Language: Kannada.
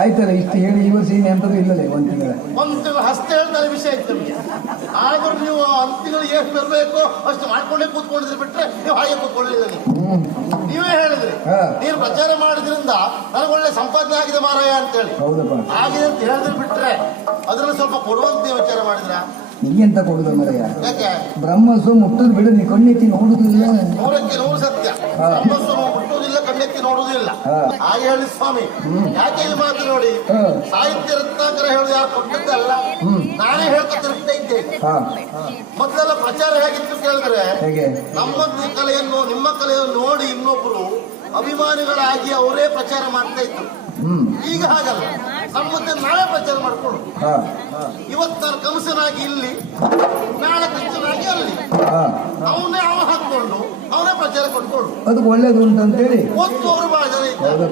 ಆಯ್ತಲ್ಲ, ಇಷ್ಟು ಹೇಳಿ ಈ ವರ್ಷ ಏನು ಎಂತದ್ದು ಇಲ್ಲಲೇ ಒಂದು ತಿಂಗಳು ಹಸ್ತ ಹೇಳ್ತಾರೆ ವಿಷಯ ಇತ್ತು ನಿಮಗೆ. ಆದ್ರೂ ನೀವು ತಿಂಗಳು ಎಷ್ಟು ಬರಬೇಕು ಅಷ್ಟು ಮಾಡ್ಕೊಂಡೇ ಕೂತ್ಕೊಂಡಿದ್ರೆ ಬಿಟ್ರೆ ನೀವು ಹಾಗೆ ಕೂತ್ಕೊಳ್ಳಿಲ್ಲ. ನೀವೇ ಹೇಳಿದ್ರಿ ನೀನು ಪ್ರಚಾರ ಮಾಡಿದ್ರಿಂದ ನನಗೆ ಒಳ್ಳೆ ಸಂಪಾದನೆ ಆಗಿದೆ ಮಾರಾಯ ಅಂತೇಳಿ. ಆಗಿದೆ ಅಂತ ಹೇಳಿದ್ರೆ ಬಿಟ್ರೆ ಅದ್ರಲ್ಲಿ ಸ್ವಲ್ಪ ಕೊಡುವಂತ ನೀವು ವಿಚಾರ ಮಾಡಿದ್ರ? ನೀಗೆಂತ ಕೊಡುದ ಮರೆಯ? ಯಾಕೆ? ಬ್ರಹ್ಮಸ್ವ ಮುಟ್ಟುದು ಬಿಡು, ನೀ ಕಣ್ಣೆತ್ತಿ ನೋಡುದಿಲ್ಲ. 100ಕ್ಕೆ 100 ಸತ್ಯ. ಬ್ರಹ್ಮಸ್ವ ಮುಟ್ಟುವುದಿಲ್ಲ, ಕಣ್ಣೆತ್ತಿ ನೋಡುವುದಿಲ್ಲ. ಹಾಗೆ ಹೇಳಿ ಸ್ವಾಮಿ. ಯಾಕೆ ಈ ಮಾತು ನೋಡಿ, ಸಾಹಿತ್ಯ ರತ್ನಾಕರ ಹೇಳುದು ಯಾರು ಕೊಟ್ಟದ್ದಲ್ಲ, ನಾನೇ ಹೇಳ್ಕೊತಿರ್ತಾ ಇದ್ದೇನೆ. ಮೊದಲೆಲ್ಲ ಪ್ರಚಾರ ಹೇಗಿತ್ತು ಕೇಳಿದ್ರೆ, ನಮ್ಮ ಕಲೆಯನ್ನು ನಿಮ್ಮ ಕಲೆಯನ್ನು ನೋಡಿ ಇನ್ನೊಬ್ರು ಅಭಿಮಾನಿಗಳಾಗಿ ಅವರೇ ಪ್ರಚಾರ ಮಾಡ್ತಾ ಇದ್ರು. ಈಗ ಹಾಗಲ್ಲ, ನಮ್ಮತ್ತೆ ನಾವೇ ಪ್ರಚಾರ ಮಾಡ್ಕೊಂಡು ಇವತ್ತು ನಾನು ಕಂಸನಾಗಿ ಇಲ್ಲಿ, ನಾಳೆ ಕೃಷ್ಣನಾಗಿ ಅಲ್ಲಿ, ಅವನೇ ಹಾಕೊಂಡು ಅವನೇ ಪ್ರಚಾರ ಕೊಟ್ಕೊಂಡು ಅದು ಒಳ್ಳೇದು ಅಂತೇಳಿ ಒತ್ತು ಅವರು ಬಹಳ ಜನ ಇದ್ದಾರೆ.